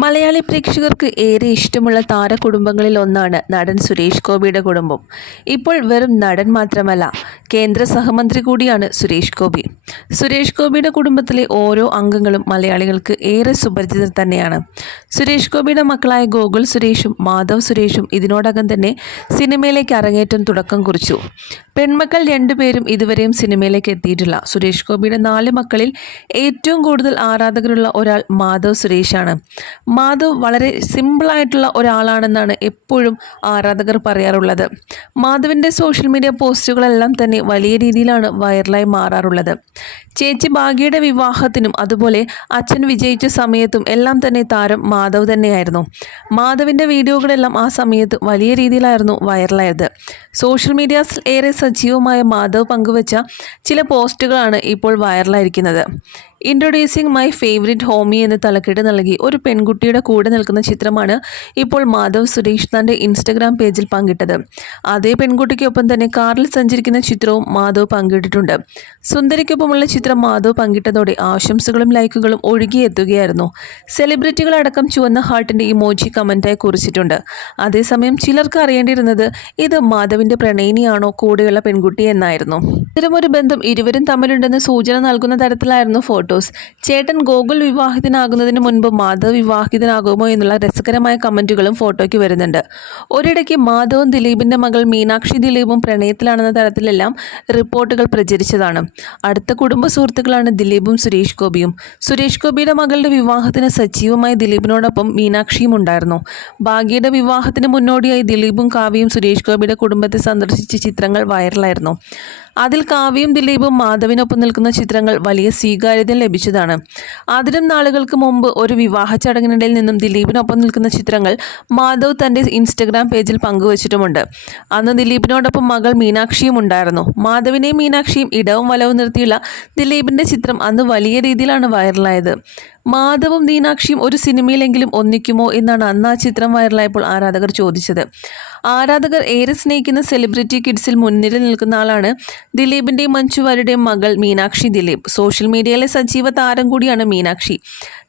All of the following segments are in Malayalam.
മലയാളി പ്രേക്ഷകർക്ക് ഏറെ ഇഷ്ടമുള്ള താരകുടുംബങ്ങളിൽ ഒന്നാണ് നടൻ സുരേഷ് ഗോപിയുടെ കുടുംബം. ഇപ്പോൾ വെറും നടൻ മാത്രമല്ല കേന്ദ്ര സഹമന്ത്രി കൂടിയാണ് സുരേഷ് ഗോപി. സുരേഷ് ഗോപിയുടെ കുടുംബത്തിലെ ഓരോ അംഗങ്ങളും മലയാളികൾക്ക് ഏറെ സുപരിചിതർ തന്നെയാണ്. സുരേഷ് ഗോപിയുടെ മക്കളായ ഗോകുൽ സുരേഷും മാധവ് സുരേഷും ഇതിനോടകം തന്നെ സിനിമയിലേക്ക് അരങ്ങേറ്റം തുടക്കം കുറിച്ചു. പെൺമക്കൾ രണ്ടുപേരും ഇതുവരെയും സിനിമയിലേക്ക് എത്തിയിട്ടില്ല. സുരേഷ് ഗോപിയുടെ നാല് മക്കളിൽ ഏറ്റവും കൂടുതൽ ആരാധകരുള്ള ഒരാൾ മാധവ് സുരേഷാണ്. മാധവ് വളരെ സിമ്പിളായിട്ടുള്ള ഒരാളാണെന്നാണ് എപ്പോഴും ആരാധകർ പറയാറുള്ളത്. മാധവിന്റെ സോഷ്യൽ മീഡിയ പോസ്റ്റുകളെല്ലാം തന്നെ വലിയ രീതിയിലാണ് വൈറലായി മാറാറുള്ളത്. ചേച്ചി ഭാഗ്യയുടെ വിവാഹത്തിനും അതുപോലെ അച്ഛൻ വിജയിച്ച സമയത്തും എല്ലാം തന്നെ താരം മാധവ് തന്നെയായിരുന്നു. മാധവിന്റെ വീഡിയോകളെല്ലാം ആ സമയത്ത് വലിയ രീതിയിലായിരുന്നു വൈറലായത്. സോഷ്യൽ മീഡിയാസിൽ ഏറെ സജീവമായ മാധവ് പങ്കുവച്ച ചില പോസ്റ്റുകളാണ് ഇപ്പോൾ വൈറലായിരിക്കുന്നത്. ഇൻട്രൊഡ്യൂസിങ് മൈ ഫേവറിറ്റ് ഹോമി എന്ന് തലക്കെട്ട് നൽകി ഒരു പെൺകുട്ടിയുടെ കൂടെ നിൽക്കുന്ന ചിത്രമാണ് ഇപ്പോൾ മാധവ് സുരേഷ് തന്റെ ഇൻസ്റ്റഗ്രാം പേജിൽ പങ്കിട്ടത്. അതേ പെൺകുട്ടിക്കൊപ്പം തന്നെ കാറിൽ സഞ്ചരിക്കുന്ന ചിത്രവും മാധവ് പങ്കിട്ടിട്ടുണ്ട്. സുന്ദരിക്കൊപ്പമുള്ള ചിത്രം മാധവ് പങ്കിട്ടതോടെ ആശംസകളും ലൈക്കുകളും ഒഴുകിയെത്തുകയായിരുന്നു. സെലിബ്രിറ്റികളടക്കം ചുവന്ന ഹാർട്ടിന്റെ ഇമോജി കമന്റായി കുറിച്ചിട്ടുണ്ട്. അതേസമയം ചിലർക്ക് അറിയേണ്ടിയിരുന്നത് ഇത് മാധവിന്റെ പ്രണയിനിയാണോ കൂടെയുള്ള പെൺകുട്ടി എന്നായിരുന്നു. ഇത്തരമൊരു ബന്ധം ഇരുവരും തമ്മിലുണ്ടെന്ന് സൂചന നൽകുന്ന തരത്തിലായിരുന്നു ഫോട്ടോസ്. ചേട്ടൻ ഗോകുൽ വിവാഹിതനാകുന്നതിന് മുൻപ് മാധവ് വിവാഹിതനാകുമോ എന്നുള്ള രസകരമായ കമന്റുകളും ഫോട്ടോയ്ക്ക് വരുന്നുണ്ട്. ഒരിടയ്ക്ക് മാധവും ദിലീപിന്റെ മകൾ മീനാക്ഷി ദിലീപും പ്രണയത്തിലാണെന്ന തരത്തിലെല്ലാം റിപ്പോർട്ടുകൾ പ്രചരിച്ചതാണ്. അടുത്ത കുടുംബ സുഹൃത്തുക്കളാണ് ദിലീപും സുരേഷ് ഗോപിയും. സുരേഷ് ഗോപിയുടെ മകളുടെ വിവാഹത്തിന് സജീവമായി ദിലീപിനോടൊപ്പം മീനാക്ഷിയും ഉണ്ടായിരുന്നു. ഭാഗ്യയുടെ വിവാഹത്തിന് മുന്നോടിയായി ദിലീപും കാവ്യയും സുരേഷ് ഗോപിയുടെ കുടുംബത്തെ സന്ദർശിച്ച ചിത്രങ്ങൾ വൈറലായിരുന്നു. അതിൽ കാവ്യയും ദിലീപും മാധവിനൊപ്പം നിൽക്കുന്ന ചിത്രങ്ങൾ വലിയ സ്വീകാര്യത ലഭിച്ചതാണ്. അതിലും നാളുകൾക്ക് മുമ്പ് ഒരു വിവാഹ ചടങ്ങിനിടയിൽ നിന്നും ദിലീപിനൊപ്പം നിൽക്കുന്ന ചിത്രങ്ങൾ മാധവ് തന്റെ ഇൻസ്റ്റഗ്രാം പേജിൽ പങ്കുവച്ചിട്ടുമുണ്ട്. അന്ന് ദിലീപിനോടൊപ്പം മകൾ മീനാക്ഷിയും ഉണ്ടായിരുന്നു. മാധവിനെയും മീനാക്ഷിയും ഇടവും വലവും നിർത്തിയുള്ള ദിലീപിന്റെ ചിത്രം അന്ന് വലിയ രീതിയിലാണ് വൈറലായത് മാധവും മീനാക്ഷിയും ഒരു സിനിമയിലെങ്കിലും ഒന്നിക്കുമോ എന്നാണ് അന്ന് ആ ചിത്രം വൈറലായപ്പോൾ ആരാധകർ ചോദിച്ചത്. ആരാധകർ ഏറെ സ്നേഹിക്കുന്ന സെലിബ്രിറ്റി കിഡ്സിൽ മുൻനിരയിൽ നിൽക്കുന്ന ആളാണ് ദിലീപിന്റെയും മഞ്ജുവാരുടെയും മകൾ മീനാക്ഷി ദിലീപ്. സോഷ്യൽ മീഡിയയിലെ സജീവ താരം കൂടിയാണ് മീനാക്ഷി.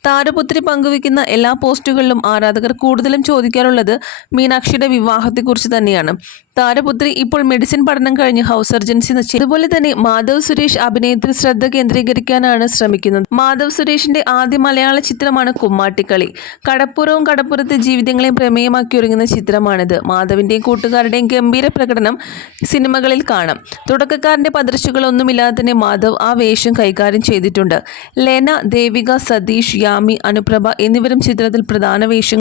താരപുത്രി പങ്കുവയ്ക്കുന്ന എല്ലാ പോസ്റ്റുകളിലും ആരാധകർ കൂടുതലും ചോദിക്കാറുള്ളത് മീനാക്ഷിയുടെ വിവാഹത്തെക്കുറിച്ച് തന്നെയാണ്. താരപുത്രി ഇപ്പോൾ മെഡിസിൻ പഠനം കഴിഞ്ഞ് ഹൗസ് സർജൻസി നശിച്ചു അതുപോലെ തന്നെ മാധവ് സുരേഷ് അഭിനയത്തിൽ ശ്രദ്ധ കേന്ദ്രീകരിക്കാനാണ് ശ്രമിക്കുന്നത്. മാധവ് സുരേഷിന്റെ ആദ്യ മലയാള ചിത്രമാണ് കുമ്മാട്ടിക്കളി. കടപ്പുറവും കടപ്പുറത്തെ ജീവിതങ്ങളെയും പ്രമേയമാക്കി ഒരുങ്ങുന്ന ചിത്രമാണിത്. മാധവിന്റെയും കൂട്ടുകാരുടെയും ഗംഭീര പ്രകടനം സിനിമകളിൽ കാണാം. തുടക്കക്കാരന്റെ പദർശകളൊന്നുമില്ലാതെ തന്നെ മാധവ് ആ വേഷം കൈകാര്യം ചെയ്തിട്ടുണ്ട്. ലെന ദേവിക സതീഷ് യാമി അനുപ്രഭ എന്നിവരും ചിത്രത്തിൽ പ്രധാന വേഷം